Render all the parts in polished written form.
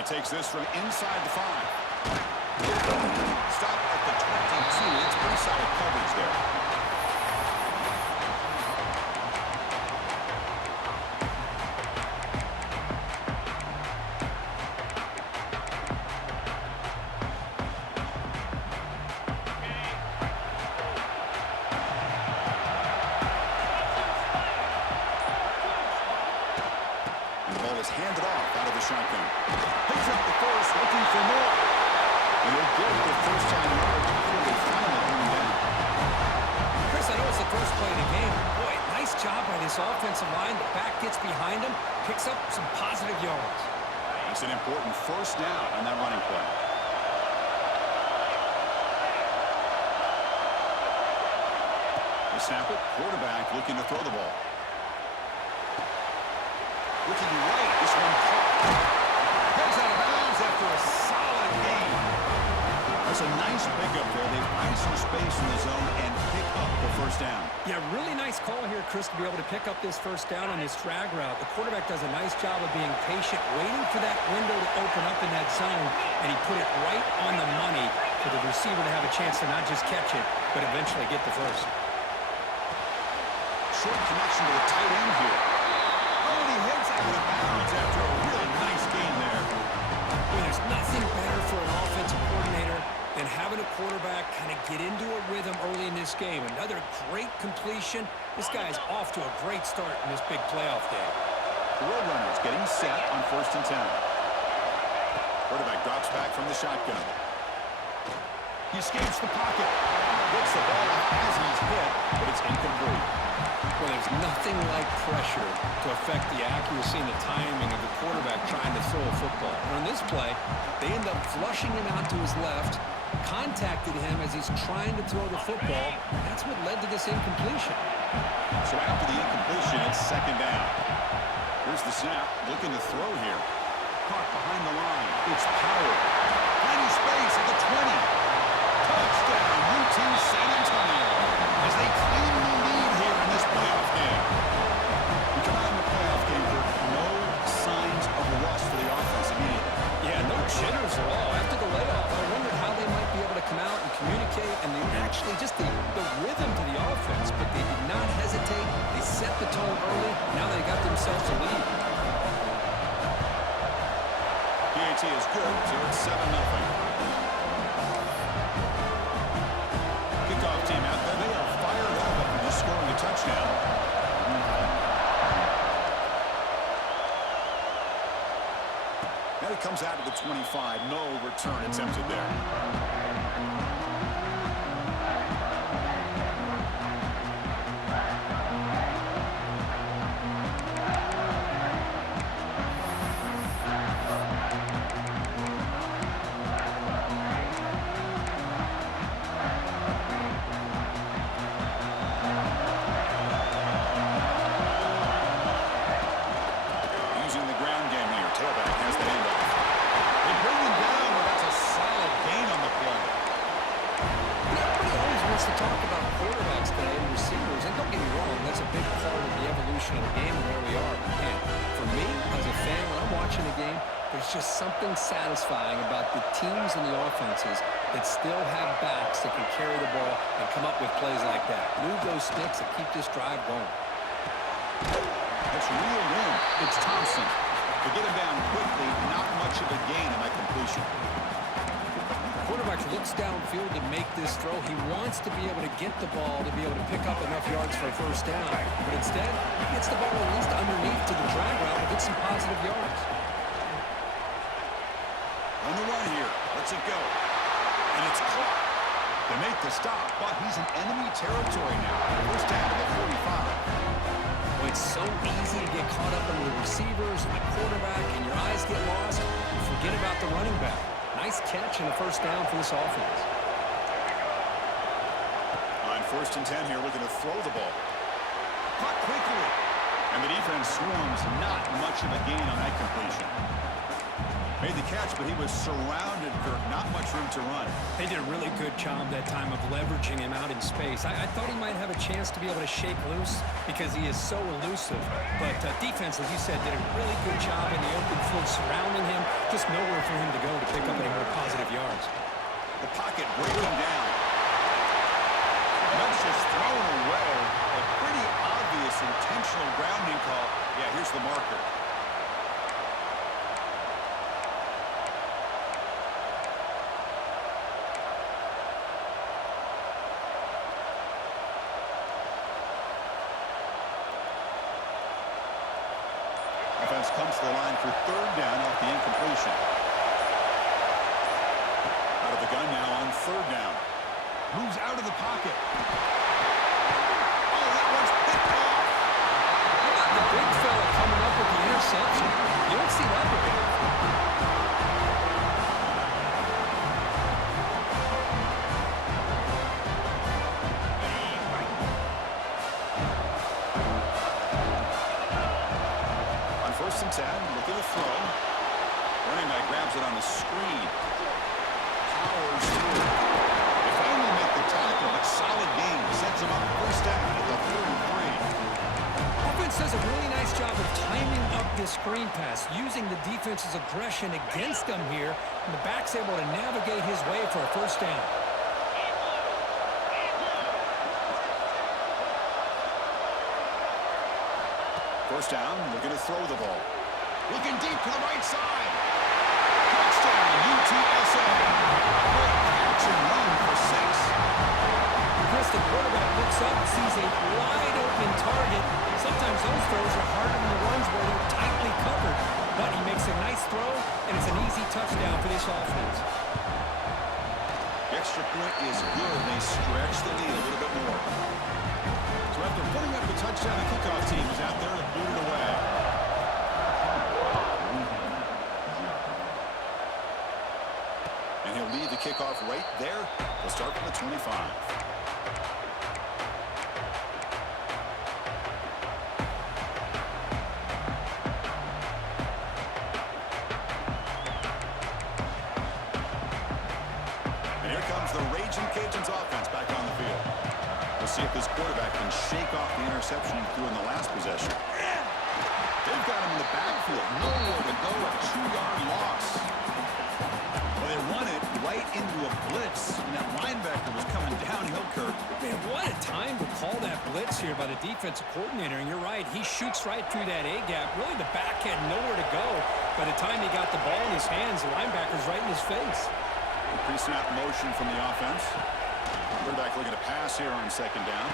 he takes this from inside the 5. Stop at the 22. It's pretty solid coverage there. Handed off out of the shotgun. Picks up the first, looking for more. He'll get the first time yards before they finally bring him down. Chris, I know it's the first play of the game. Boy, nice job by this offensive line. The back gets behind him, picks up some positive yards. It's an important first down on that running play. The snap it, quarterback looking to throw the ball. Looking right, this one caught. Heads out of bounds after a solid gain. That's a nice pickup there. They find some space in the zone and pick up the first down. Yeah, really nice call here, Chris, to be able to pick up this first down on this drag route. The quarterback does a nice job of being patient, waiting for that window to open up in that zone, and he put it right on the money for the receiver to have a chance to not just catch it, but eventually get the first. Short connection to the tight end here. Oh, he heads out of bounds after a really nice game there. Well, there's nothing better for an offensive coordinator than having a quarterback kind of get into a rhythm early in this game. Another great completion. This guy is off to a great start in this big playoff game. The Roadrunners getting set on 1st and 10. Quarterback drops back from the shotgun. He escapes the pocket. Gets the ball as he's hit, but it's incomplete. Well, there's nothing like pressure to affect the accuracy and the timing of the quarterback trying to throw a football. And on this play, they end up flushing him out to his left, contacted him as he's trying to throw the football. That's what led to this incompletion. So after the incompletion, it's 2nd down. Here's the snap, looking to throw here. Caught behind the line. It's Power. Finding space at the 20. Touchdown, UT San Antonio, as they claim the lead here in this playoff game. We come out in the playoff game with no signs of rust for the offense immediately. Yeah, no jitters at all. After the layoff, I wondered how they might be able to come out and communicate, and they actually just the rhythm to the offense, but they did not hesitate. They set the tone early. Now they got themselves a lead. PAT is good, so it's 7-0. Kickoff team out there. They are fired up after just scoring a touchdown. Now it comes out to the 25. No return attempted there. There's just something satisfying about the teams and the offenses that still have backs that can carry the ball and come up with plays like that. Move those sticks and keep this drive going. That's real room. It's Thompson. To get him down quickly, not much of a gain on that completion. Quarterback looks downfield to make this throw. He wants to be able to get the ball to be able to pick up enough yards for a first down. But instead, he gets the ball at least underneath to the drag route and gets some positive yards. On the run here. Lets it go. And it's caught. They make the stop, but he's in enemy territory now. First down to the 45. Well, it's so easy to get caught up in the receivers and the quarterback, and your eyes get lost. You forget about the running back. Nice catch and a first down for this offense. On 1st and 10 here, looking to throw the ball. Caught quickly. And the defense swarms. Not much of a gain on that completion. Made the catch, but he was surrounded, Kirk. Not much room to run. They did a really good job that time of leveraging him out in space. I thought he might have a chance to be able to shake loose because he is so elusive. But defense, as you said, did a really good job in the open field surrounding him. Just nowhere for him to go to pick up any more positive yards. The pocket breaking down. That's just thrown away. A pretty obvious intentional grounding call. Yeah, here's the marker. Offense comes to the line for third down off the incompletion. Out of the gun now on third down. Moves out of the pocket. Oh, that one's picked off. How about the big fella coming up with the interception? You don't see that very often. On first and 10, look at the throw. Running back grabs it on the screen. Powers through. They finally make the tackle, but solid game sets them up first down at the 33. Offense does a really nice job of timing up this screen pass, using the defense's aggression against them here, and the back's able to navigate his way for a first down. First down, looking to throw the ball. Looking deep to the right side. Touchdown, UTSA. Great catch and run for 6. Chris, the quarterback looks up and sees a wide-open target. Sometimes those throws are harder than the ones where they're tightly covered. But he makes a nice throw, and it's an easy touchdown for this offense. The extra point is good. They stretch the lead a little bit more. So after putting up the touchdown, the kickoff team is out there to boot it away. And he'll lead the kickoff right there. We'll start from the 25. And here comes the Raging Cajuns offense back on the field. We'll see if this quarterback can shake off the interception he threw in the last possession. They've got him in the backfield. Nowhere to go. A 2-yard loss. Well, they run it right into a blitz, and that linebacker was coming downhill, Kirk. Man, what a time to call that blitz here by the defensive coordinator. And you're right, he shoots right through that A-gap. Really, the back had nowhere to go. By the time he got the ball in his hands, the linebacker's right in his face. Pre-snap motion from the offense. Quarterback looking to pass here on second down.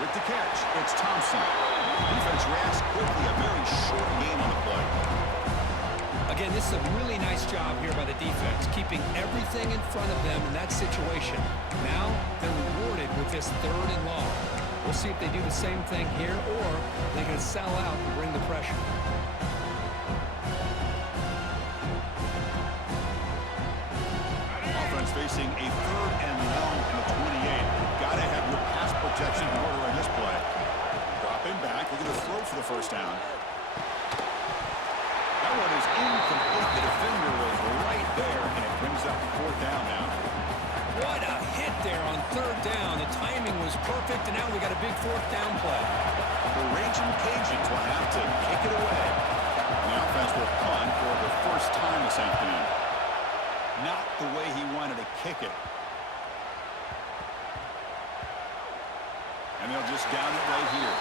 With the catch, it's Thompson. Defense reacts quickly. A very short game on the play. Again, this is a really nice job here by the defense, keeping everything in front of them in that situation. Now, they're rewarded with this third and long. We'll see if they do the same thing here, or they're going to sell out and bring the pressure. Offense facing a third and long from the 28. Got to have your pass protection in order in this play. Dropping back, looking to throw for the first down. That one is incomplete. The defender was right there, and it brings up fourth down now. What a hit there on third down. The timing was perfect, and now we got a big fourth down play. The Raging Cajuns will have to kick it away. And the offense will punt for the first time this afternoon. Not the way he wanted to kick it. And they'll just down it right here.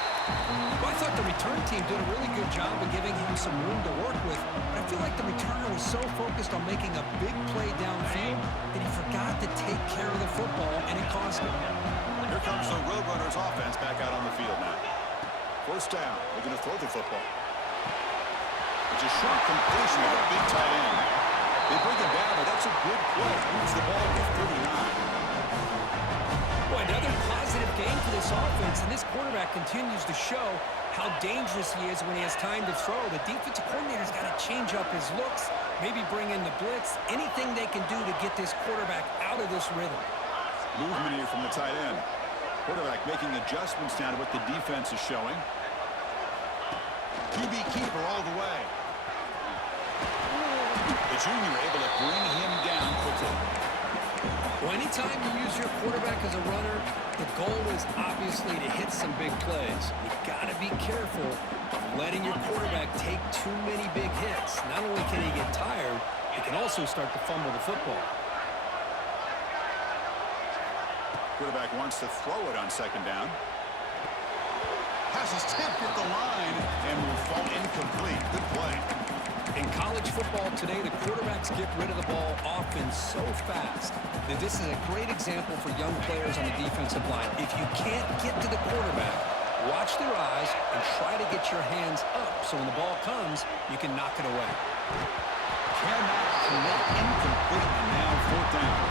Well, I thought the return team did a really good job of giving him some room to work with, but I feel like the returner was so focused on making a big play downfield that he forgot to take care of the football, and it cost him. Here comes the Roadrunners offense back out on the field now. First down, they're going to throw the football. It's a short completion of a big tight end. They bring it down, but that's a good play. Moves the ball to 39. Boy, another positive game for this offense, and this quarterback continues to show how dangerous he is when he has time to throw. The defensive coordinator's got to change up his looks, maybe bring in the blitz, anything they can do to get this quarterback out of this rhythm. Movement here from the tight end. Quarterback making adjustments now to what the defense is showing. QB keeper all the way. The junior able to bring him down quickly. Well, anytime you use your quarterback as a runner, the goal is obviously to hit some big plays. You've got to be careful of letting your quarterback take too many big hits. Not only can he get tired, he can also start to fumble the football. Quarterback wants to throw it on second down. Pass is tipped at the line and will fall incomplete. Good play. In college football today, the quarterbacks get rid of the ball often so fast that this is a great example for young players on the defensive line. If you can't get to the quarterback, watch their eyes and try to get your hands up so when the ball comes, you can knock it away. Cannot connect, incomplete, and now fourth down.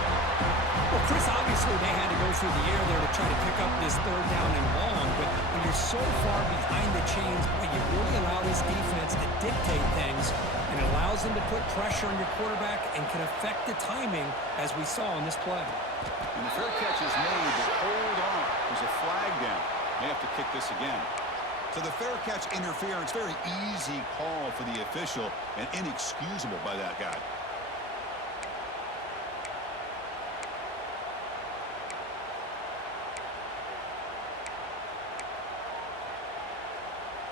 Well, Chris, obviously they had to go through the air there to try to pick up this third down and long, but when you're so far behind the chains, boy, you really allow this defense to dictate things, and it allows them to put pressure on your quarterback and can affect the timing, as we saw in this play. And the fair catch is made, but hold on. There's a flag down. They have to kick this again. So the fair catch interference, very easy call for the official and inexcusable by that guy.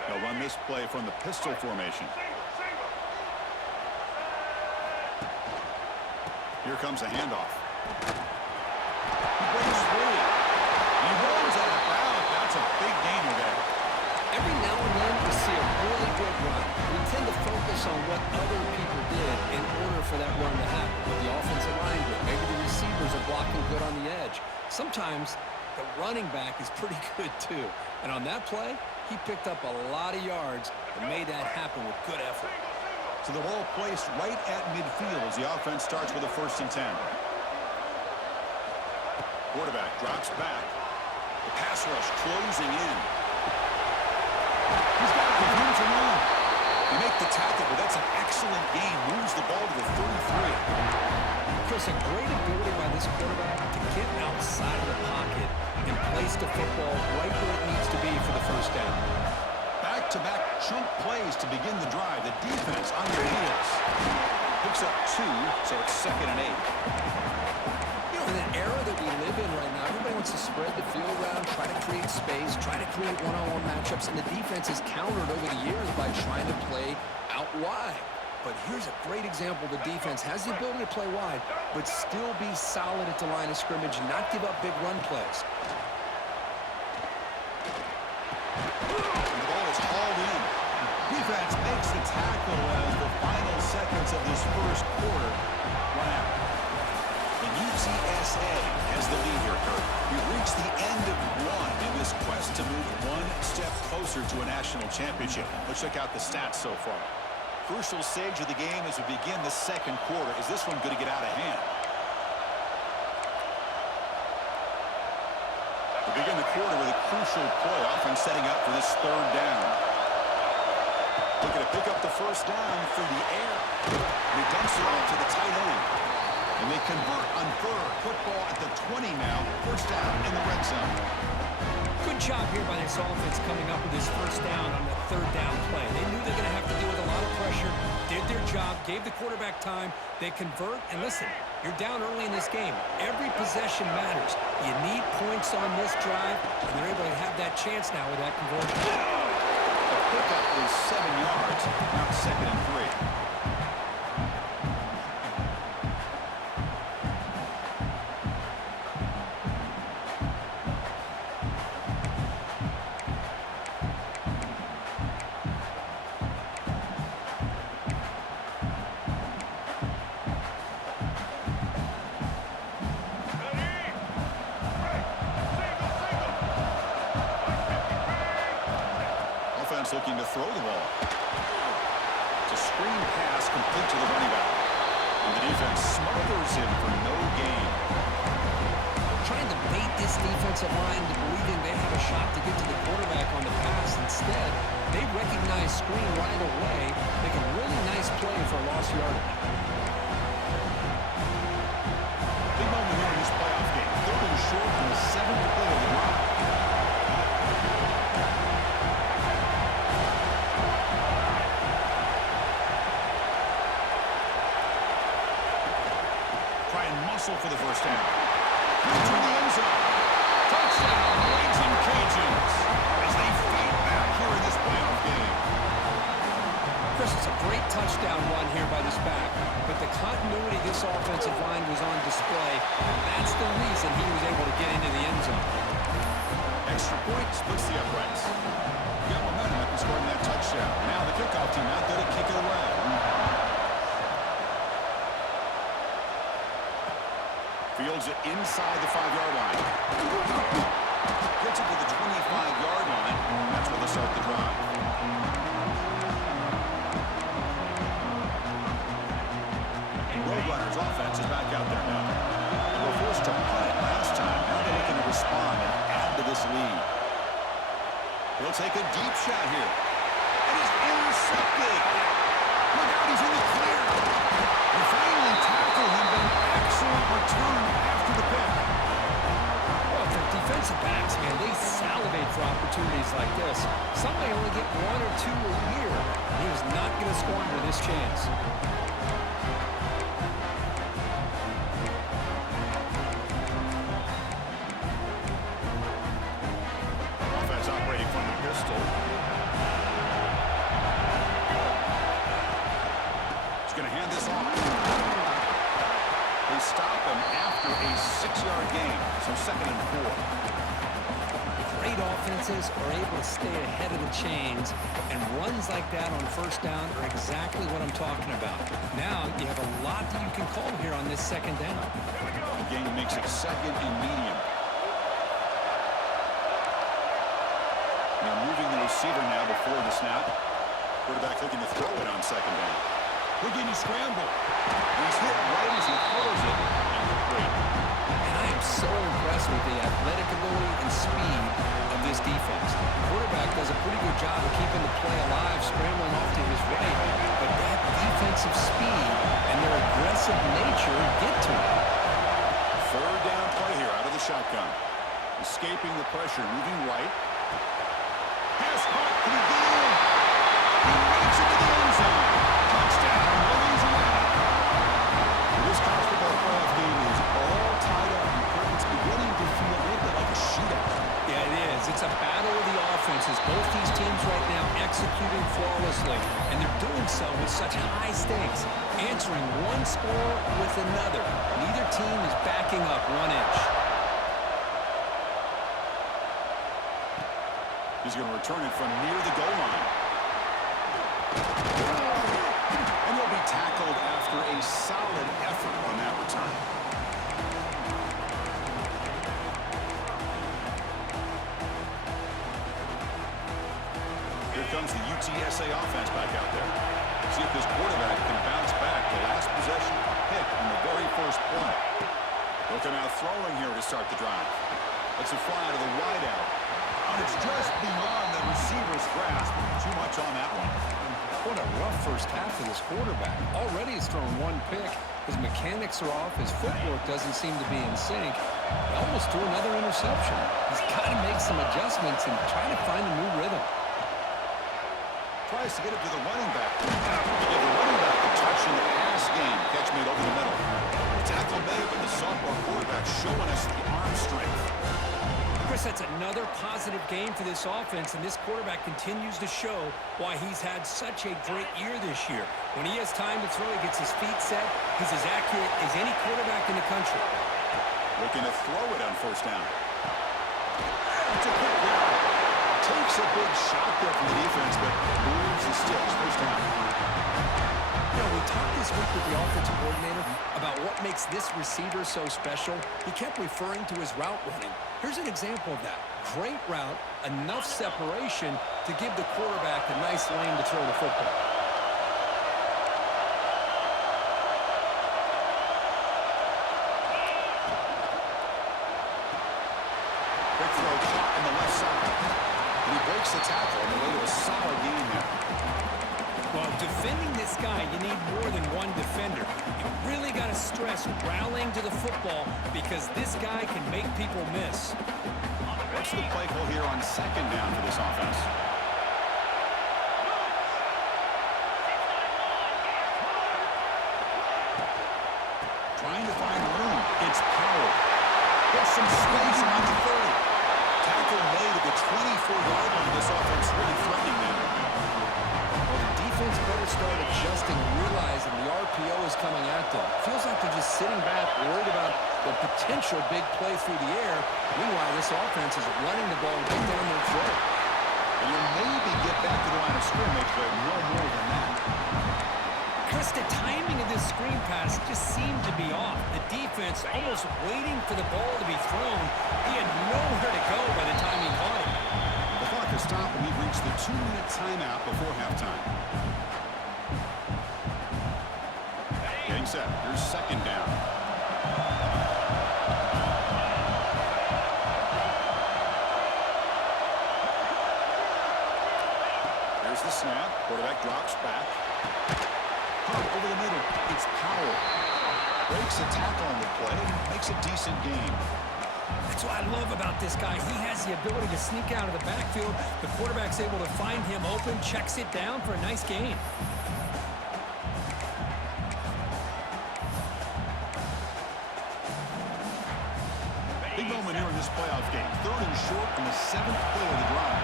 They'll run this play from the pistol formation. Here comes a handoff. He breaks free. He rolls out of bounds. That's a big gainer there. Every now and then we see a really good run. We tend to focus on what other people did in order for that run to happen. What the offensive line did. Maybe the receivers are blocking good on the edge. Sometimes the running back is pretty good too. And on that play, he picked up a lot of yards and made that happen with good effort. So the ball placed right at midfield as the offense starts with a 1st and 10. Quarterback drops back. The pass rush closing in. He's got room to run. They make the tackle, but that's an excellent game. Moves the ball to the 33. Chris, a great ability by this quarterback to get outside of the pocket and place the football right where it needs to be for the 1st down. Back-to-back chunk plays to begin the drive. The defense on their heels. Picks up 2, so it's 2nd and 8. In an era that we live in right now, everybody wants to spread the field around, try to create space, try to create one-on-one matchups, and the defense has countered over the years by trying to play out wide. But here's a great example. The defense has the ability to play wide, but still be solid at the line of scrimmage and not give up big run plays. And the ball is hauled in. Defense makes the tackle as the final seconds of this 1st quarter run out. And UTSA has the lead here, Kirk. We've reached the end of one in this quest to move one step closer to a national championship. Let's check out the stats so far. Crucial stage of the game as we begin the 2nd quarter. Is this one going to get out of hand? We begin the quarter with a crucial play, often setting up for this 3rd down. Looking to pick up the 1st down through the air. And he dumps it off to the tight end. And they convert on 3rd. Football at the 20 now. 1st down in the red zone. Good job here by this offense coming up with this 1st down on the 3rd down play. They knew they're going to have to deal with a lot of pressure, did their job, gave the quarterback time. They convert, and listen, you're down early in this game. Every possession matters. You need points on this drive, and they're able to have that chance now with that conversion. The pickup is 7 yards. Now 2nd and 3. Looking to throw the ball. It's a screen pass complete to the running back. And the defense smothers him for no gain. Trying to bait this defensive line to believing they have a shot to get to the quarterback on the pass. Instead, they recognize screen right away. Make a really nice play for a lost yardage. Big moment here in this playoff game. 3rd and short on the 7th play of the drive. For the 1st down. Into the end zone. Touchdown, Raging Cajuns, as they fight back here in this playoff game. Chris, it's a great touchdown run here by this back, but the continuity of this offensive line was on display, and that's the reason he was able to get into the end zone. Extra point splits the uprights. Got momentum after scoring that touchdown. Now the kickoff team out there to kick it away. Fields it inside the 5-yard line. Gets it to the 25-yard line. That's where they start the drive. Roadrunners offense is back out there now. They were forced to punt it last time. Now they're looking to respond and add to this lead. He'll take a deep shot here. And he's intercepted. Look out, he's in the clear. And finally tackle him, but an excellent return after the pick. Well, for defensive backs, man, they salivate for opportunities like this. Some may only get 1 or 2 a year, and he was not going to squander this chance. Offense operating from the pistol. He's going to hand this off. They stop him after a 6-yard gain, so 2nd and 4. Great offenses are able to stay ahead of the chains, and runs like that on first down are exactly what I'm talking about. Now you have a lot that you can call here on this 2nd down. The game makes it 2nd and medium. Now moving the receiver now before the snap. Quarterback looking to throw it on 2nd down. Houdini scramble. And he's hit right as he throws it. Incomplete. And I am so impressed with the athletic ability and speed of this defense. The quarterback does a pretty good job of keeping the play alive, scrambling off to his right, but that defensive speed and their aggressive nature get to him. 3rd down play here out of the shotgun. Escaping the pressure, moving right. Pass caught. Can he get in? He makes it to the end zone. Touchdown, Louisiana. This college football playoff game is all tied up. It's beginning to feel a little bit like a shootout. Yeah, it is. It's a battle of the offenses. Both these teams right now executing flawlessly, and they're doing so with such high stakes, answering one score with another. Neither team is backing up 1 inch. He's going to return it from near the goal line. And he'll be tackled after a solid effort on that return. Here comes the UTSA offense back out there. See if this quarterback can bounce back. The last possession, a pick in the very first play. They'll come out throwing here to start the drive. Let's a fly out of the wideout. And it's just beyond the receiver's grasp. Too much on that one. What a rough first half for this quarterback. Already he's thrown 1 pick. His mechanics are off. His footwork doesn't seem to be in sync. He almost threw another interception. He's got to make some adjustments and try to find a new rhythm. Tries to get it to the running back. Give the running back a touch in the pass game. Catch made over the middle. Tackle made, but the sophomore quarterback showing us the arm strength. Chris, that's another positive game for this offense, and this quarterback continues to show why he's had such a great year this year. When he has time to throw, he gets his feet set. He's as accurate as any quarterback in the country. Looking to throw it on first down. It's a quick down. Takes a big shot there from the defense, but moves the sticks. First down. You know, we talked this week with the offensive coordinator about what makes this receiver so special. He kept referring to his route running. Here's an example of that. Great route, enough separation to give the quarterback a nice lane to throw the football. Big throw caught in the left side. And he breaks the tackle on the way to a solid game there. Well, defending this guy, you need more than one defender. You really got to stress rallying to the football because this guy can make people miss. What's the play call here on second down for this offense? Trying to find room. It's Power. Gets some space around the 30. Tackle made at the 24-yard line. This offense really threatening them. Well, the defense better start adjusting and realizing the RPO is coming at them. Feels like they're just sitting back, worried about the potential big play through the air. Meanwhile, this offense is running the ball right down their throat. And you'll maybe get back to the line of scrimmage, but no more than that. Chris, the timing of this screen pass just seemed to be off. The defense almost waiting for the ball to be thrown. He had nowhere to go by the time he caught it. The clock has stopped, and we've reached the 2-minute timeout before halftime. Getting set. Here's second down. Here's the snap. Quarterback drops back. Pump over the middle. It's Powell. Breaks a tackle on the play. Makes a decent gain. That's what I love about this guy. He has the ability to sneak out of the backfield. The quarterback's able to find him open, checks it down for a nice gain. Big moment here in this playoff game. 3rd and short in the 7th play of the drive.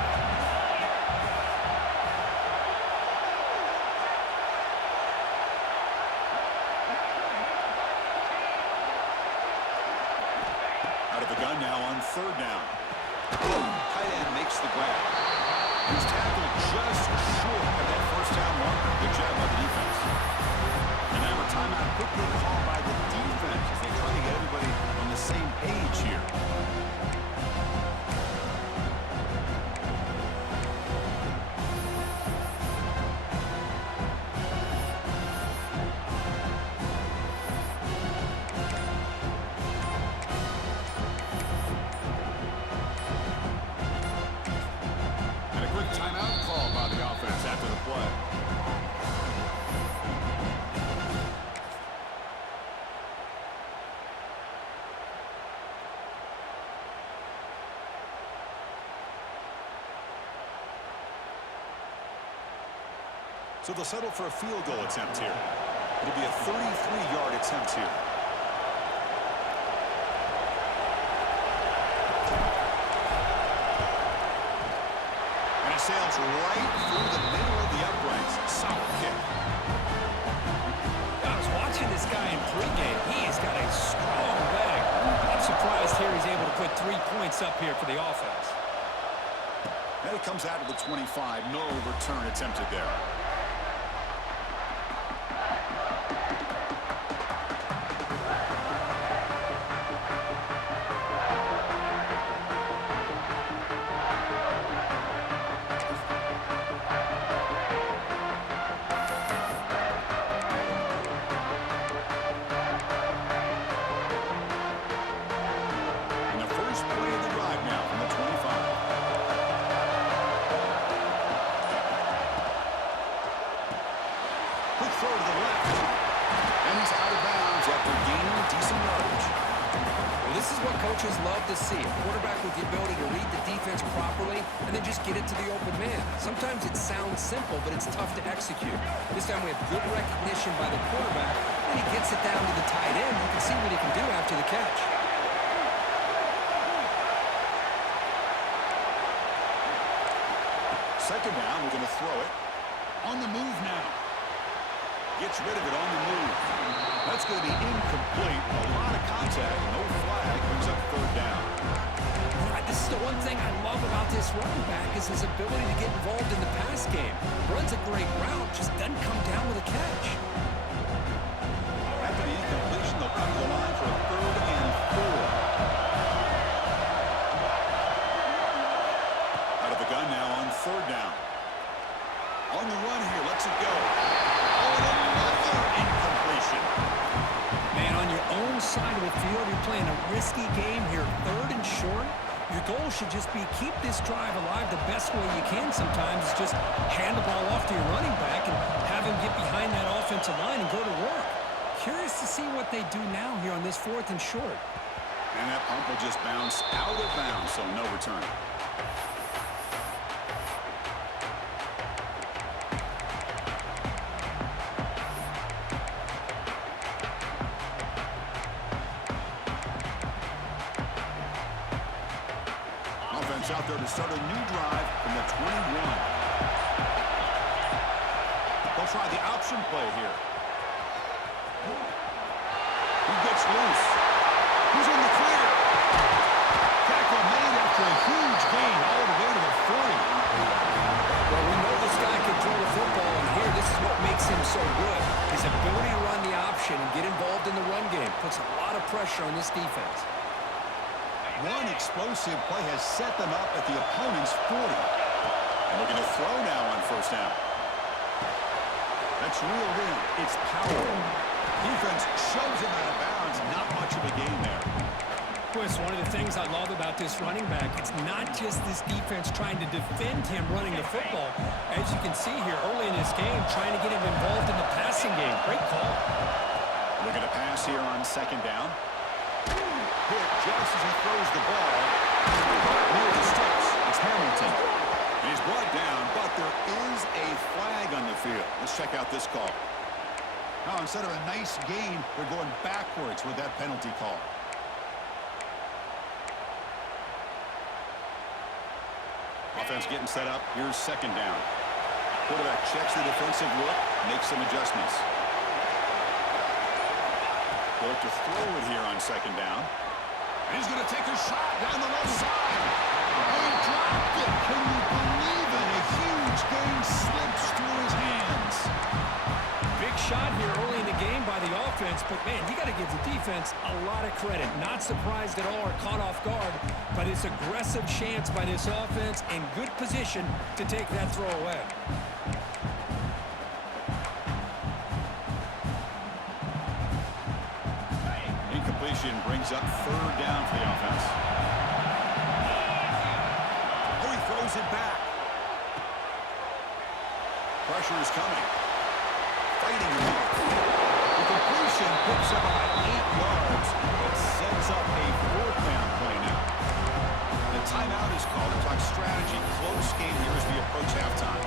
Out of the gun now on 3rd down. Tight end makes the grab. He's tackled just short of that first down marker. Good job by the defense. And now a timeout quickly called by the defense as they try to get everybody on the same page here. And a quick timeout called by the offense after the play. So they'll settle for a field goal attempt here. It'll be a 33-yard attempt here. And it sails right through the middle of the uprights. Solid kick. I was watching this guy in pregame. He has got a strong leg. I'm surprised here he's able to put 3 points up here for the offense. And it comes out of the 25. No return attempted there. And the first play of the drive now from the 25. Quick throw to the left. And he's out of bounds after gaining decent yardage. Well, this is what coaches love to see. A quarterback with the ability to read the defense properly and then just get it to the open man. Sometimes it sounds simple, but it's tough to execute. This time we have good recognition by the quarterback, and he gets it down to the tight end. You can see what he can do after the catch. Second down, we're going to throw it. On the move now. Gets rid of it on the move. That's going to be incomplete. A lot of contact. No flag. Brings up 3rd down. All right, this is the one thing I love about this running back is his ability to get involved in the pass game. Runs a great route, just doesn't come down with a catch. After the incompletion, they'll come to the line for a 3rd and 4. Out of the gun now on 3rd down. On the run here. Lets it go. Oh, and another incompletion. Man, on your own side of the field, you're playing a risky game here, 3rd and short. Your goal should just be keep this drive alive the best way you can sometimes is just hand the ball off to your running back and have him get behind that offensive line and go to work. Curious to see what they do now here on this 4th and short. And that pump will just bounce out of bounds, so no return. Offense out there to start a new drive from the 21. They'll try the option play here. He gets loose. He's in the clear. Tackle made after a huge gain all the way to the 40. Well, we know this guy can throw the football, and here, this is what makes him so good. His ability to run the option and get involved in the run game puts a lot of pressure on this defense. One explosive play has set them up at the opponent's 40. And we're going to throw now on first down. That's reeled in. It's power. Defense shoves him out of bounds. Not much of a gain there. Chris, one of the things I love about this running back, it's not just this defense trying to defend him running the football. As you can see here early in this game, trying to get him involved in the passing game. Great call. Looking to pass here on second down. Hit just as he throws the ball. Near the sticks. It's Hamilton. He's brought down, but there is a flag on the field. Let's check out this call. Now, instead of a nice gain, they're going backwards with that penalty call. Offense getting set up. Here's second down. Quarterback checks the defensive look, makes some adjustments. They'll look to throw it here on second down. And he's going to take a shot down the left side. And he dropped it. Can you believe it? A huge gain slips through his hands. Big shot here early in the game by the offense, but man, you got to give the defense a lot of credit. Not surprised at all or caught off guard, but it's aggressive chance by this offense in good position to take that throw away. Incompletion brings up third down for the offense. Oh, he throws it back. Pressure is coming. Fighting him off. The completion picks up about 8 yards. It sets up a fourth down play now. The timeout is called to talk strategy. Close game here as we approach halftime.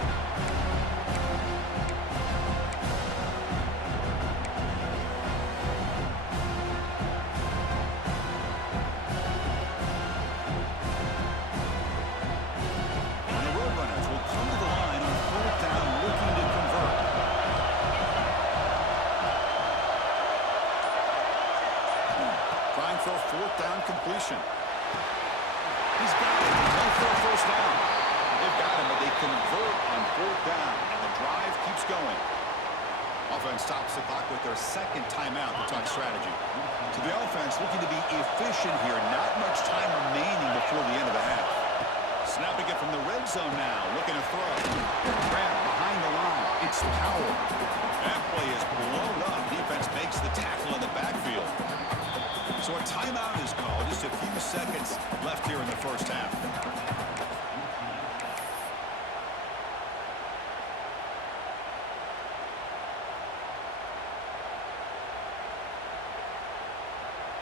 And the Roadrunners will come to the line on fourth down looking to convert. Trying for a fourth down completion. He's got it. Going for a first down. They've got him, but they convert on fourth down, and the drive keeps going. Offense stops the clock with their second timeout to talk strategy. So the offense looking to be efficient here. Not much time remaining before the end of the half. Snapping it from the red zone now. Looking to throw. Grab behind the line. It's Powell. That play is blown up. Defense makes the tackle in the backfield. So a timeout is called. Just a few seconds left here in the first half.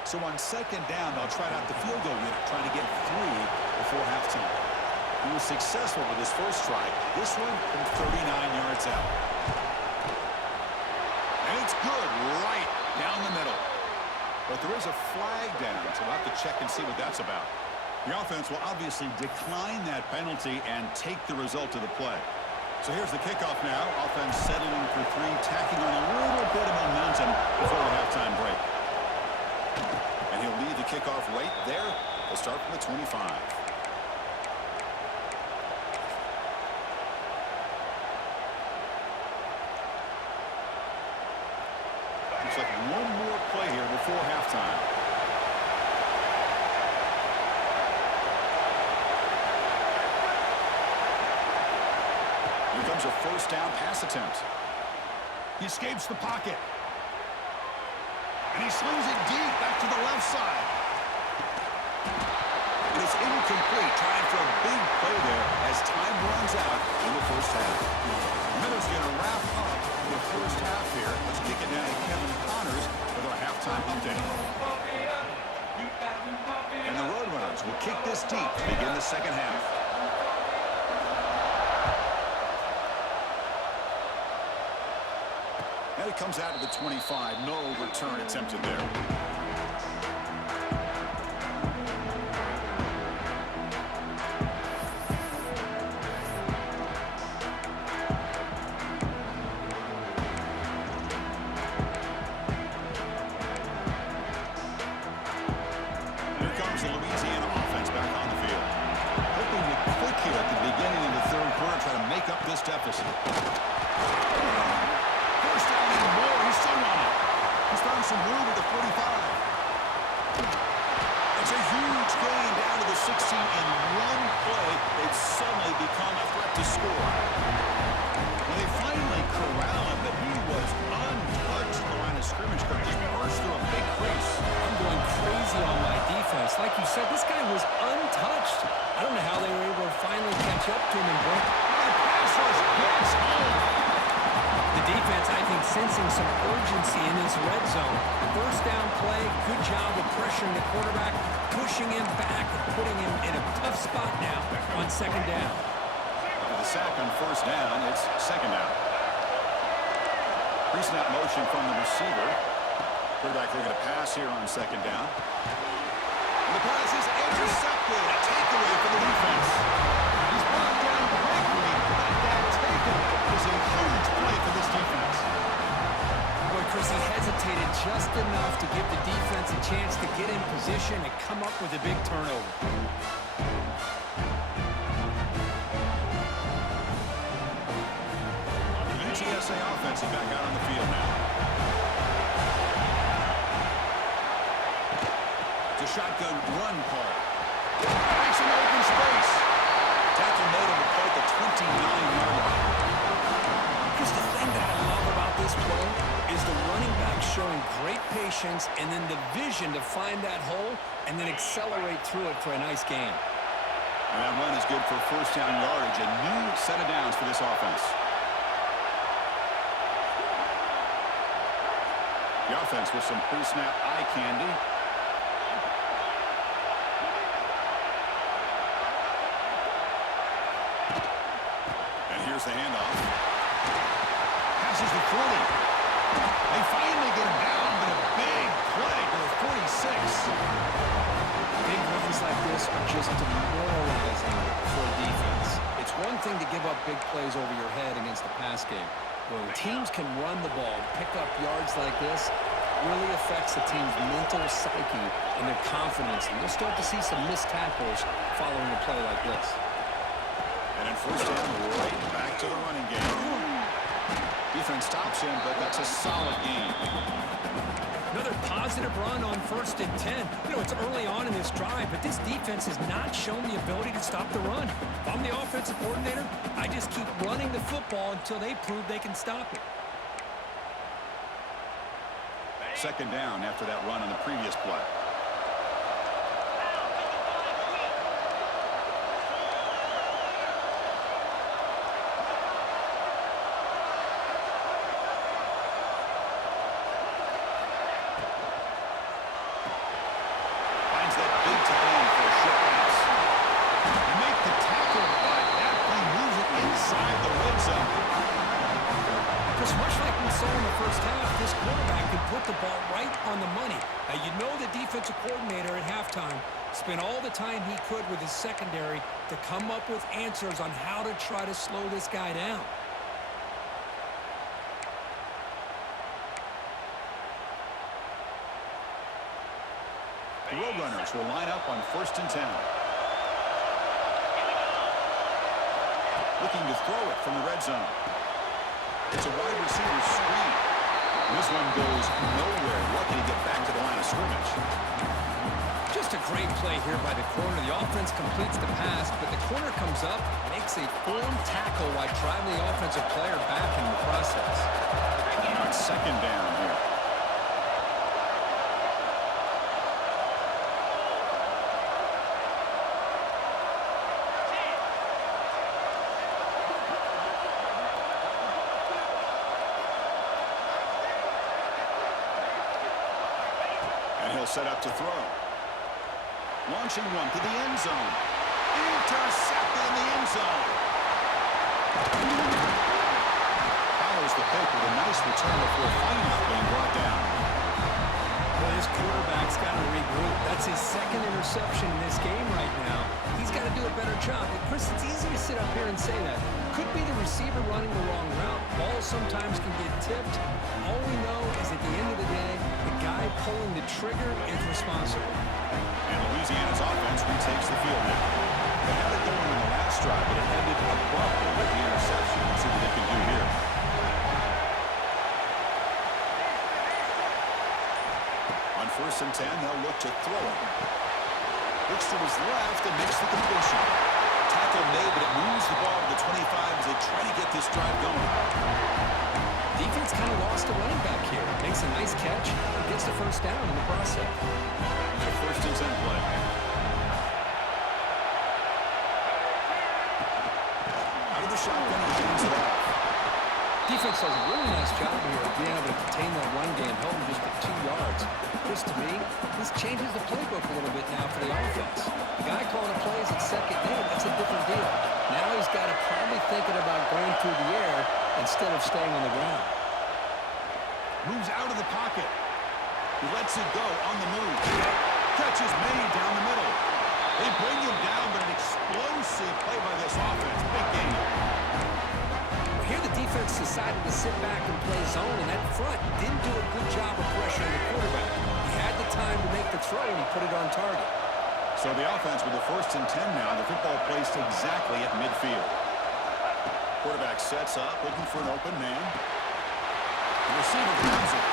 So on second down, they'll try out the field goal unit, trying to get 3 before halftime. He was successful with his first try. This one from 39 yards out. And it's good right down the middle. But there is a flag down, so we'll have to check and see what that's about. The offense will obviously decline that penalty and take the result of the play. So here's the kickoff now. Offense settling for 3, tacking on a little bit of momentum before the halftime break. And he'll lead the kickoff right there. They'll start from the 25. Looks like one more play here before halftime. Here comes a first down pass attempt. He escapes the pocket. And he slings it deep back to the left side. And it's incomplete. Trying for a big play there as time runs out in the first half. Miller's going to wrap up the first half here. Let's kick it now to Kevin Connors with our halftime update. And the Roadrunners will kick this deep to begin the second half. And it comes out to the 25. No return attempted there. some room at the 45. It's a huge gain down to the 16 in one play. They've suddenly become a threat to score. When they finally corral him, but he was untouched at the line of scrimmage. Could just burst through a big crease. I'm going crazy on my defense. Like you said, this guy was untouched. I don't know how they were able to finally catch up to him and break. The pass rush gets home. The defense, I think, sensing some urgency in this red zone. First down play, good job of pressuring the quarterback, pushing him back and putting him in a tough spot now on second down. With the sack on first down, it's second down. Pre-snap motion from the receiver. Quarterback looking to pass here on second down. And the pass is intercepted. A takeaway for the defense. He's brought down quickly, but that takeaway is a huge play for this defense. Boy, Chris, he hesitated just enough to give the defense a chance to get in position and come up with a big turnover. The UTSA offense is back out on the field now. It's a shotgun run call. Makes an open space. Tackle made him apart the 29-yard line. Chris, the thing that I love about this play is the running back showing great patience and then the vision to find that hole and then accelerate through it for a nice gain. And that run is good for first down yardage. A new set of downs for this offense. The offense with some pre-snap eye candy. And here's the handoff. Passes the 40. They finally get him down, but a big play to the 46. Big runs like this are just demoralizing for a defense. It's one thing to give up big plays over your head against the pass game. When teams can run the ball, pick up yards like this, really affects the team's mental psyche and their confidence. And you'll start to see some missed tackles following a play like this. And in first down, right back to the running game. Defense stops him, but that's a solid game. Another positive run on 1st and 10. You know, it's early on in this drive, but this defense has not shown the ability to stop the run. If I'm the offensive coordinator, I just keep running the football until they prove they can stop it. Second down after that run on the previous play. Spent all the time he could with his secondary to come up with answers on how to try to slow this guy down. The Roadrunners will line up on 1st and 10. Looking to throw it from the red zone. It's a wide receiver screen. This one goes nowhere. Lucky to get back to the line of scrimmage. Just a great play here by the corner. The offense completes the pass, but the corner comes up, makes a firm tackle while driving the offensive player back in the process. Now it's second down here. And he'll set up to throw. Launching one to the end zone. Intercepted in the end zone. Follows the pick with a nice return before finally being brought down. Well, his quarterback's got to regroup. That's his second interception in this game right now. He's got to do a better job. But Chris, it's easy to sit up here and say that. Could be the receiver running the wrong route. Balls sometimes can get tipped. All we know is at the end of the day, the guy pulling the trigger is responsible. And Louisiana's offense retakes the field now. They had it going in the last drive, but it ended abruptly with the interception. Let's see what they can do here. first and 10, they'll look to throw it. Looks to his left and makes the completion. Tackle made, but it moves the ball to the 25 as they try to get this drive going. Defense kind of lost a running back here. Makes a nice catch and gets the first down in the process. It's a first and 10 play. Out of the shotgun, he brings it off. Defense does a really nice job here of being able to contain that run game, held him just at 2 yards. Chris, to me, this changes the playbook a little bit now for the offense. The guy calling the plays at second down, that's a different deal. Now he's got to probably thinking about going through the air instead of staying on the ground. Moves out of the pocket. He lets it go on the move. Catch is made down the middle. They bring him down, but an explosive play by this offense. Big game. Here the defense decided to sit back and play zone, and that front didn't do a good job of pressuring the quarterback. He had the time to make the throw, and he put it on target. So the offense with the first and 10 now. The football placed exactly at midfield. Quarterback sets up, looking for an open man. The receiver grabs it.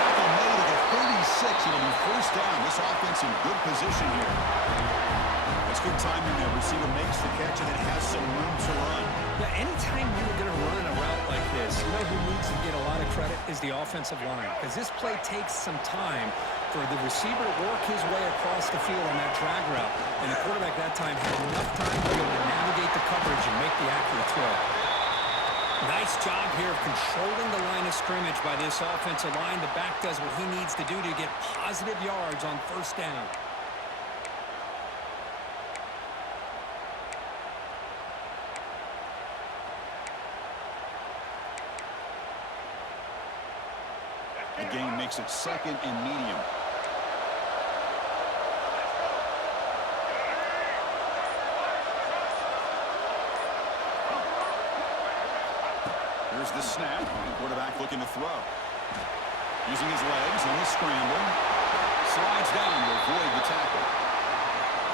Tackle made at the 36. It'll be first down. This offense in good position here. That's good timing. The receiver makes the catch and it has some room to run. Yeah, anytime you're going to run a route like this, you know who needs to get a lot of credit is the offensive line. Because this play takes some time for the receiver to work his way across the field on that drag route. And the quarterback that time had enough time to be able to navigate the coverage and make the accurate throw. Nice job here of controlling the line of scrimmage by this offensive line. The back does what he needs to do to get positive yards on first down. The game makes it second and medium. Here's the snap. The quarterback looking to throw. Using his legs on the scramble. Slides down to avoid the tackle.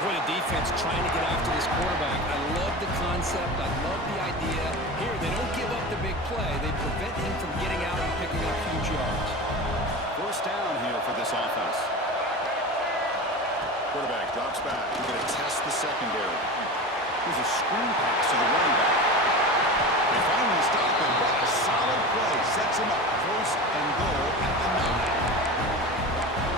Boy, the defense trying to get after this quarterback. I love the concept. I love the idea. Here, they don't give up the big play. They prevent him from getting out and picking up huge yards. First down here for this offense. Quarterback drops back. He's going to test the secondary. Here's a screen pass to the running back. They finally stop him. What a solid play. Sets him up. First and goal at the 9.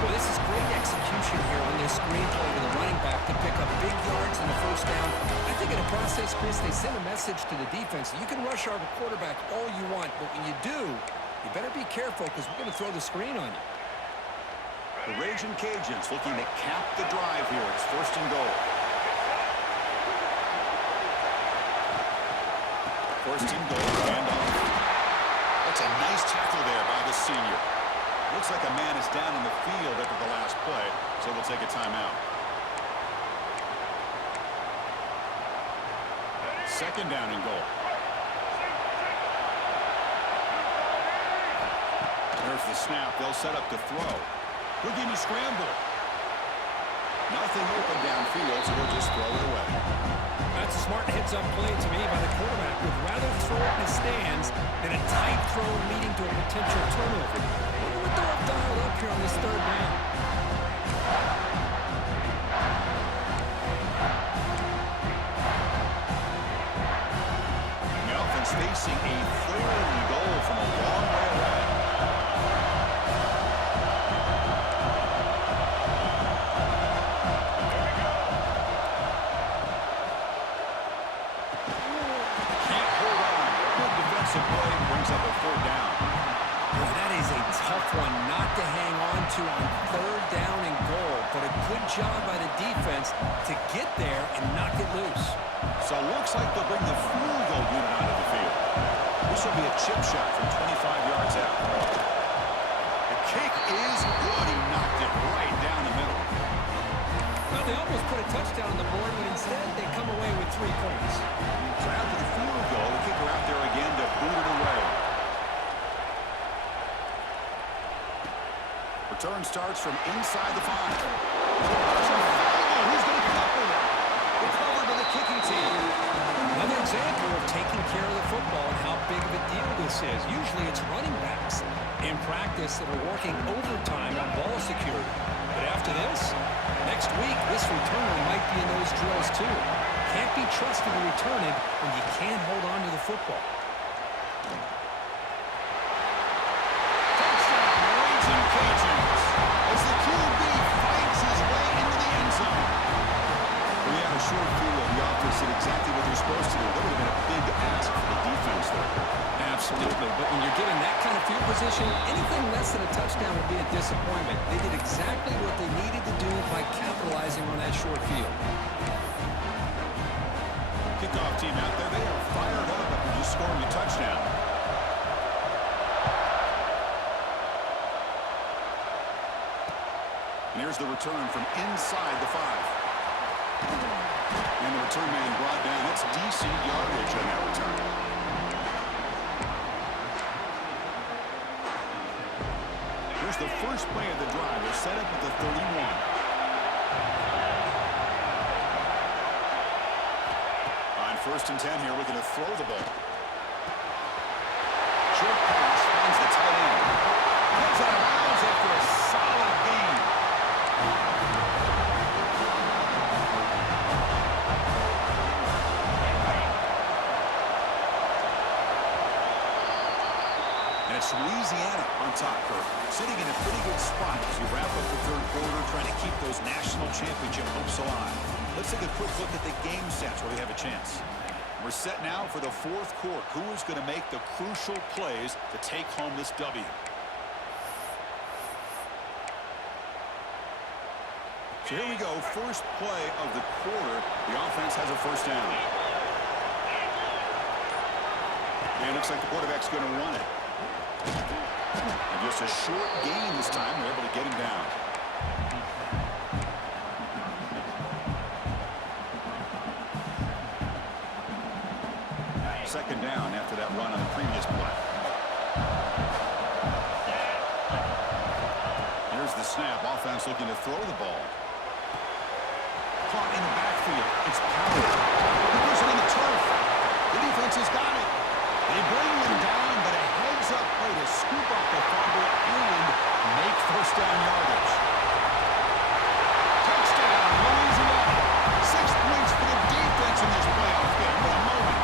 Well, this is great execution here on this screen play to the running back to pick up big yards in the first down. I think in the process, Chris, they send a message to the defense. You can rush our quarterback all you want, but when you do, you better be careful because we're going to throw the screen on you. The Raging Cajuns looking to cap the drive here. It's first and goal. First and goal, handoff. That's a nice tackle there by the senior. Looks like a man is down in the field after the last play, so we'll take a timeout. Second down and goal. There's the snap. They'll set up to throw. He'll give me scramble. Nothing open downfield, so we'll just throw it away. That's a smart heads-up play to me by the quarterback. Would rather throw it in the stands than a tight throw leading to a potential turnover. Wonder what they'll have dialed up here on this third down. The offense facing a third and goal from a long way away. Brings up a third down. Boy, that is a tough one not to hang on to on third down and goal, but a good job by the defense to get there and knock it loose. So it looks like they'll bring the field goal unit out of the field. This will be a chip shot from 25 yards out. The kick is good. He knocked it right down the middle. Well, they almost put a touchdown on the board, but instead they come away with 3 points. So after the field goal, the kicker out there again to boot it away. Return starts from inside the 5. Who's going to come up with it? Recovered by the kicking team. Another example of taking care of the football and how big of a deal this is. Usually it's running backs in practice that are working overtime on ball security. But after this, next week, this returner might be in those drills too. Can't be trusted to return it when you can't hold on to the football. Touchdown, Raging Cajuns, as the QB fights his way into the end zone. We had a short field. The offense did exactly what they're supposed to do. That would have been a big ask for the defense there. Absolutely, but when you're given that kind of field position, anything less than a touchdown would be a disappointment. They did exactly what they needed to do by capitalizing on that short field. Kickoff team out there. They are fired up after just scoring a touchdown. And here's the return from inside the 5. And the return man brought down. That's decent yardage on that return. Here's the first play of the drive. They're set up at the 31. First and 10 here, looking to throw the ball. Short pass finds the tight end. Gets out of bounds after a solid gain. And it's Louisiana on top, Kirk, sitting in a pretty good spot as we wrap up the third quarter, trying to keep those national championship hopes alive. Let's take a quick look at the game stats where we have a chance. We're set now for the fourth quarter. Who is going to make the crucial plays to take home this W? So here we go. First play of the quarter. The offense has a first down. And it looks like the quarterback's going to run it. And just a short gain this time. They're able to get him down. Second down after that run on the previous play. Here's the snap. Offense looking to throw the ball. Caught in the backfield. It's Powell. He puts it on the turf. The defense has got it. They bring him down, but a heads-up play to scoop up the fumble and make first down yardage. Touchdown, Louisiana. 6 points for the defense in this playoff game. What a moment.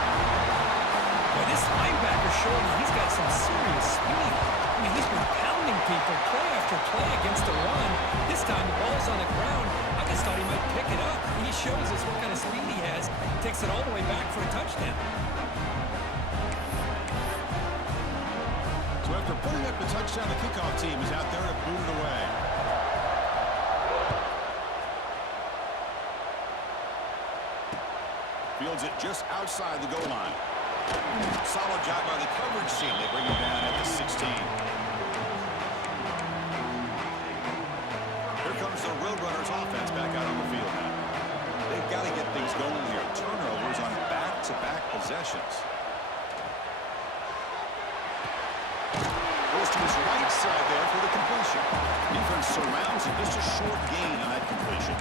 This linebacker showing he's got some serious speed. I mean, he's been pounding people play after play against the run. This time the ball's on the ground. I just thought he might pick it up. He shows us what kind of speed he has. Takes it all the way back for a touchdown. So after putting up the touchdown, the kickoff team is out there to boot it away. Fields it just outside the goal line. Solid job by the coverage team. They bring him down at the 16. Here comes the Roadrunners offense back out on the field now. They've got to get things going here. Turnovers on back-to-back possessions. Goes to his right side there for the completion. Defense surrounds him. Just a short gain on that completion.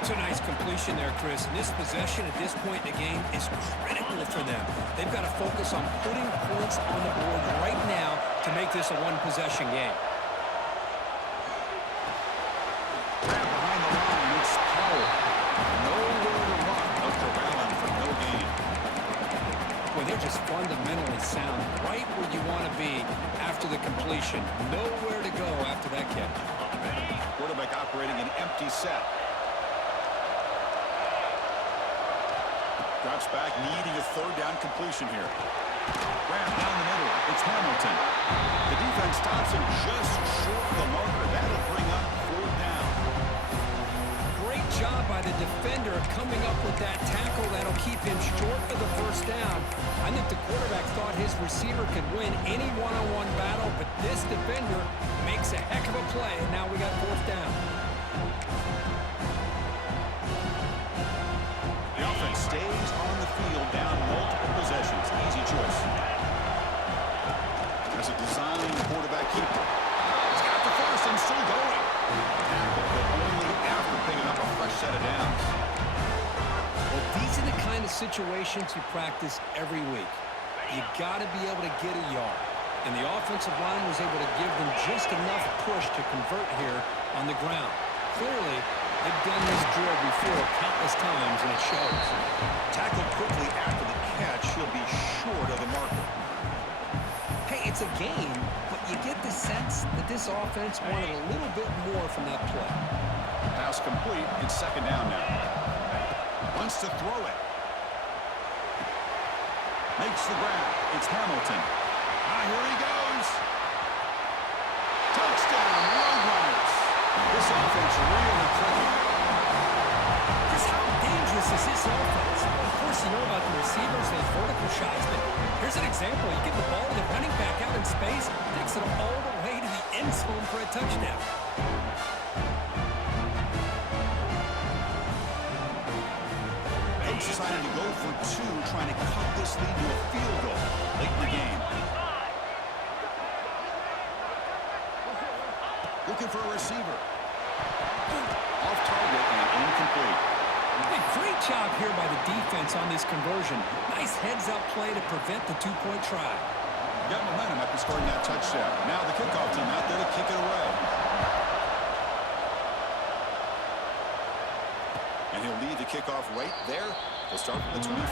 It's a nice completion there, Chris. And this possession at this point in the game is critical for them. They've got to focus on putting points on the board right now to make this a one-possession game. Grab behind the line. It's Powell. Nowhere to run. They'll corral him for no gain. Boy, they're just fundamentally sound. Right where you want to be after the completion. Nowhere to go after that catch. Quarterback operating an empty set. Drops back, needing a third down completion here. Ran down the middle. It's Hamilton. The defense stops him just short of the marker. That'll bring up fourth down. Great job by the defender coming up with that tackle that'll keep him short of the first down. I think the quarterback thought his receiver could win any one-on-one battle, but this defender makes a heck of a play, and now we got fourth down. Stays on the field, down multiple possessions. Easy choice. As a design quarterback keeper. He's got the first and still going. Tackle, but only after picking up a fresh set of downs. Well, these are the kind of situations situations you practice every week. You got to be able to get a yard. And the offensive line was able to give them just enough push to convert here on the ground. Clearly, they've done this drill before countless times, and it shows. Tackled quickly after the catch, he'll be short of the marker. Hey, it's a game, but you get the sense that this offense wanted a little bit more from that play. Pass complete. It's second down now. Wants to throw it. Makes the grab. It's Hamilton. Here he goes. Touchdown, Roadrunners. This offense really clicking. Just how dangerous is this offense? Of course, you know about the receivers, those vertical shots, but here's an example. You get the ball to the running back out in space, takes it all the way to the end zone for a touchdown. Coach decided to go for two, trying to cut this lead to a field goal late in the game. Looking for a receiver. Off target and incomplete. A great job here by the defense on this conversion. Nice heads-up play to prevent the two-point try. Got momentum after scoring that touchdown. Now the kickoff team out there to kick it away. And he'll lead the kickoff right there. They'll start from the 25.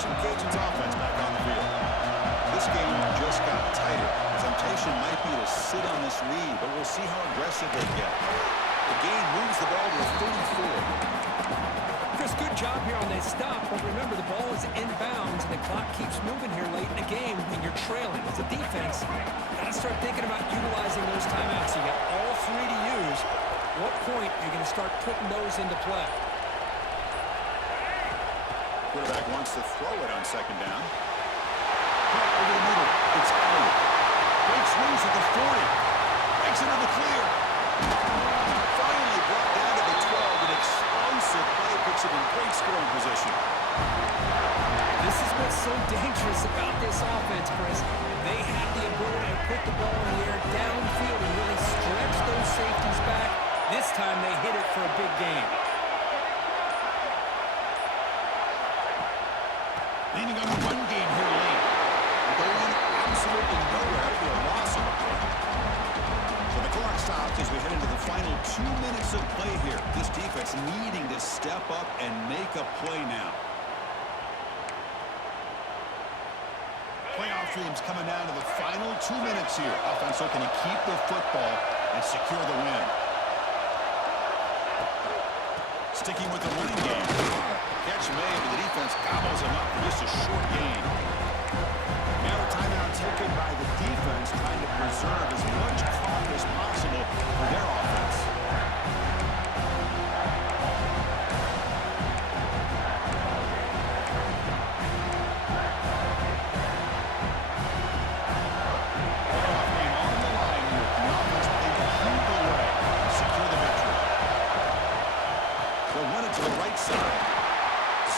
Cajuns offense back on the field. This game just got tighter. The temptation might be to sit on this lead, but we'll see how aggressive they get. The game moves the ball to 34. Chris, good job here on that stop, but remember the ball is inbounds and the clock keeps moving here late in the game when you're trailing. As a defense, got to start thinking about utilizing those timeouts. You got all three to use. At what point are you going to start putting those into play? Quarterback wants to throw it on second down. Over the middle. It's Elliott. Breaks loose at the 40. Breaks into the clear. Finally brought down to the 12. An explosive play puts him in great scoring position. This is what's so dangerous about this offense, Chris. They have the ability to put the ball in the air downfield and really stretch those safeties back. This time they hit it for a big game. Leaning on the run game here late. Going absolutely nowhere. That'll be a loss of a play. So the clock stops as we head into the final 2 minutes of play here. This defense needing to step up and make a play now. Playoff dreams coming down to the final 2 minutes here. Offense looking to keep the football and secure the win. Sticking with the running game. Catch made, but the defense gobbles him up for just a short gain. Now a timeout taken by the defense, trying to preserve as much clock as possible for their offense. Playoff game on the line here. The offense played to keep away and secure the victory. They'll run it to the right side.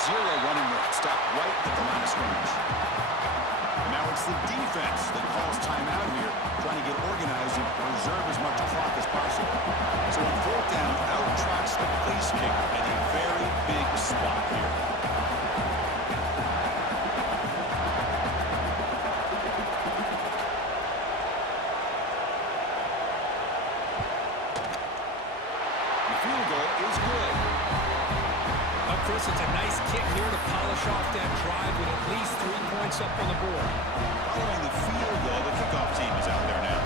Zero running room. Stopped right at the line of scrimmage. And now it's the defense that calls timeout here, trying to get organized and preserve as much clock as possible. So on fourth down, out trots the place kicker at a very big spot here. The field goal is good. Chris, it's a nice kick here to polish off that drive with at least 3 points up on the board. Following the field goal, the kickoff team is out there now.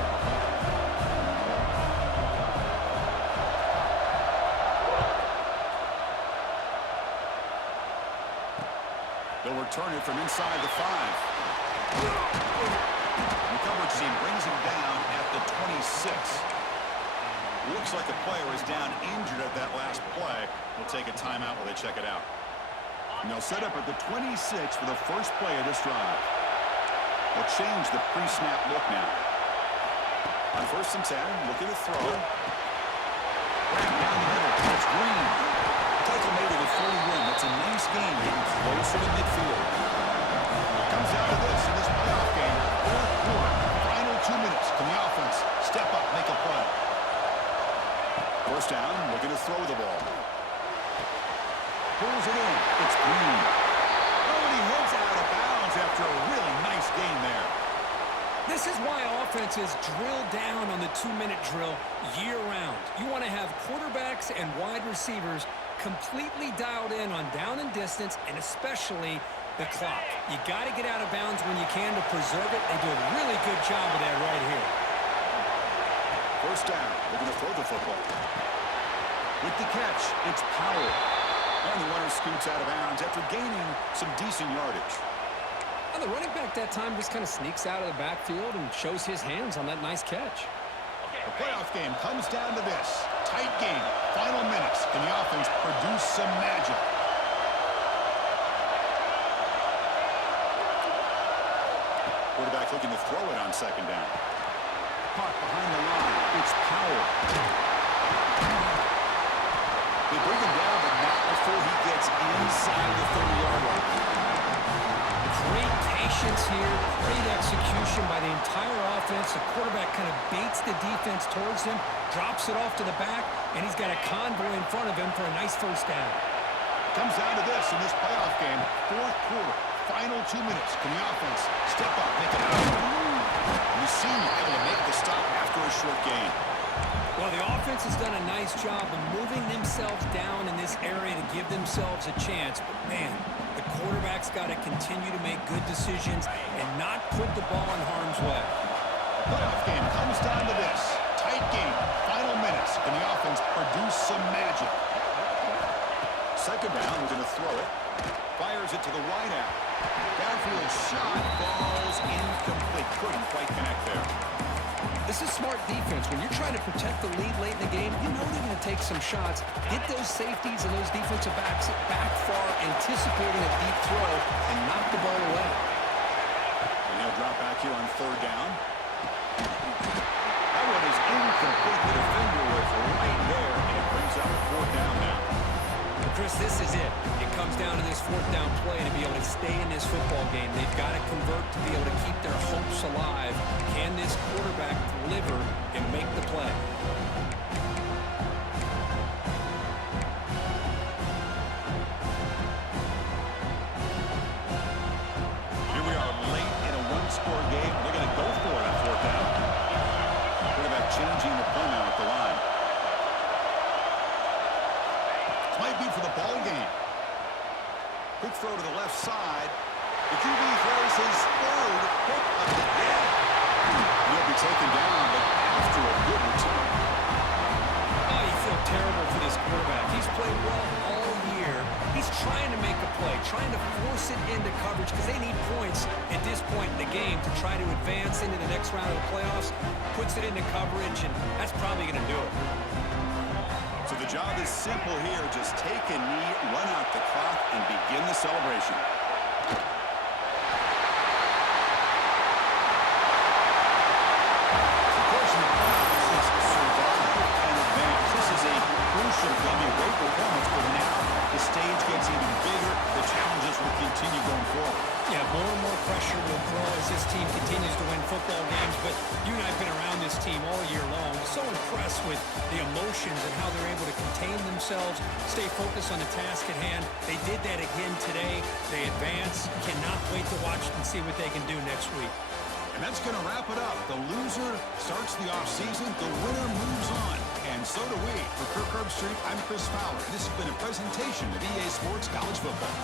They'll return it from inside the 5. The coverage team brings him down at the 26. Looks like a player is down injured at that last play. We'll take a timeout while they check it out. And they'll set up at the 26 for the first play of this drive. They'll change the pre-snap look now. On 1st and 10, looking to throw. Grab down the middle. That's Green. Tackle made to the fully win. That's a nice game getting closer to midfield. Comes down to this in this playoff game. Fourth quarter, final 2 minutes. Can the offense step up, make a play? First down, looking to throw the ball. Pulls it in. It's Green. Oh, and he heads out of bounds after a really nice gain there. This is why offenses drill down on the 2-minute drill year-round. You want to have quarterbacks and wide receivers completely dialed in on down and distance, and especially the clock. You got to get out of bounds when you can to preserve it. They do a really good job of that right here. First down, they're going to throw the football. With the catch, it's Powell. And the runner scoots out of bounds after gaining some decent yardage. And the running back that time just kind of sneaks out of the backfield and shows his hands on that nice catch. The playoff game comes down to this. Tight game, final minutes. Can the offense produce some magic? Quarterback looking to throw it on second down. Caught behind the line. It's Powell. They bring him down, but not before he gets inside the 30-yard line. Great patience here, great execution by the entire offense. The quarterback kind of baits the defense towards him, drops it off to the back, and he's got a convoy in front of him for a nice first down. Comes down to this in this playoff game. Fourth quarter, final 2 minutes. Can the offense step up, make it out? You see him able to make the stop after a short gain. Well, the offense has done a nice job of moving themselves down in this area to give themselves a chance. But, man, the quarterback's got to continue to make good decisions and not put the ball in harm's way. The playoff game comes down to this. Tight game, final minutes. Can the offense produce some magic? Second down, we're going to throw it. Fires it to the wideout. Downfield shot falls incomplete. Couldn't quite connect there. This is smart defense. When you're trying to protect the lead late in the game, you know they're going to take some shots. Get those safeties and those defensive backs back far, anticipating a deep throw, and knock the ball away. And he'll drop back here on third down. That one is incomplete. The defender was right there, and it brings up fourth down now. Chris, this is it. It comes down to this fourth down play to be able to stay in this football game. They've got to convert to be able to keep their hopes alive. Can this quarterback deliver and make the play? Here we are late in a one-score game. They're going to go for it on fourth down. Quarterback changing the play now at the line. This might be for the ball game. Quick throw to the left side. The QB throws his third pick of the day. He'll be taken down, but after a good return. Oh, you feel terrible for this quarterback. He's played well all year. He's trying to make a play, trying to force it into coverage because they need points at this point in the game to try to advance into the next round of the playoffs. Puts it into coverage, and that's probably going to do it. So the job is simple here. Just take a knee, run out the clock, and begin the celebration. The portion of playoffs is survive and advance. This is a crucial great performance, but now the stage gets even bigger. The challenges will continue going forward. Yeah, more and more pressure will grow as this team continues to win football games, but you and I have been around this team all year long. So impressed with the emotions and how they're able to contain themselves, stay focused on the task at hand. They did that again today. They advance. Cannot wait to watch and see what they can do next week. And that's going to wrap it up. The loser starts the offseason. The winner moves on. And so do we. For Kirk Herbstreit, I'm Chris Fowler. This has been a presentation of EA Sports College Football.